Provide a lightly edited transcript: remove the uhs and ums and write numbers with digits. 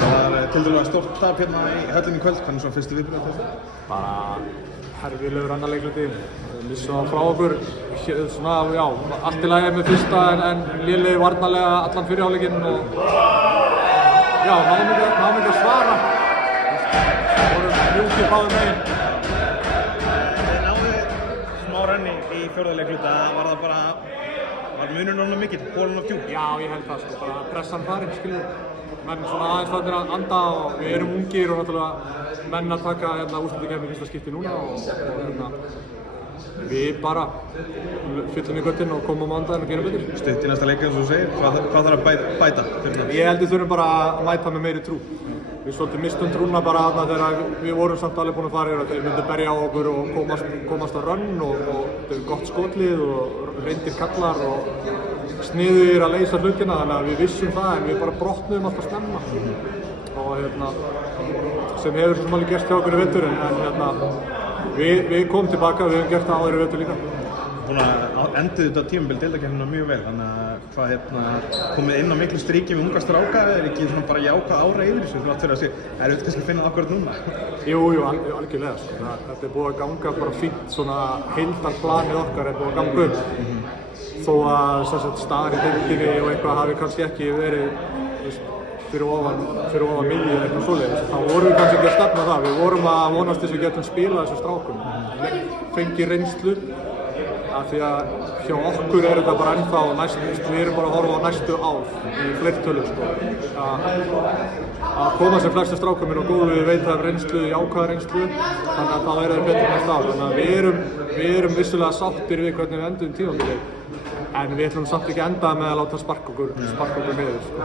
Það til dæmis stórt tap hérna í höllinni í kvöld, hvernig svona fyrstu viðbrögð þessu? Bara herfilegur annar leikluti, missa frá okkur, svona, já, allt í lagi með fyrsta en lélegir varnarlega allan fyrir hálfleikinn og já, náðum ekki að svara. Það voru mjúkir báðum megin. Þið náðu smá renni í fjórða leikluta, var munurinn orðinn mikill, holinn of djúp? Já, ég held það, sko, bara pressan farin, skiljum. Menn svona aðeins farnir að anda og við erum ungir og náttúrulega menn að taka úrslitakeppni fyrsta skipti núna og við bara fyllum í göttin og komum á mánudaginn og gerum betur. Stutt í næsta leik eins og þú segir, hvað þarf að bæta fyrir það? Ég held við þurfum bara að mæta með meiri trú. Við svolítið mistum trúna bara þarna þegar við vorum samt alveg búin að fara yfir að þeir myndu berja á okkur og komast á rönn og þetta er gott skotlið og reyndir kallar og sniðugir að leysa hlutina, þannig að við vissum það en við bara brotnuðum alltaf snemma og sem hefur svo sem alveg gerst hjá okkur í vetur en við komum tilbaka, við hefum gert það áður í vetur líka. Búin að enduðu þetta tímabil deildakeppnina mjög vel, þannig að komið inn á miklu stríki með unga stráka, er ekki svona bara jákvæð ára yfir þessu, þú átt fyrir að segja, það er auðvitað kannski að finna það akkurat núna? Jú, algjörlega, sko. Þetta er búið að ganga bara fínt, svona heildarplanið okkar er búið að ganga upp. Þó að staðar í deildinni og eitthvað hafi kannski ekki verið fyrir ofan miðju eða eitthvað svoleiðis. Þá vorum við kannski ekki að stefna það, við vorum að vonast þess að við getum spilað þessum strákum. Fengi reynslu, af því að hjá okkur er þetta bara ennþá við erum bara að horfa á næstu ár í fleirtölu, sko. Að koma sem flestum strákum inn á góðu veitaðar reynslu, jákvæða reynslu, þannig að þá þeir betur næsta ár. Þannig að við erum vissulega sáttir við hvernig við endum tímabilið, en við ætlum samt ekki að enda með að láta sparka okkur niður, sko.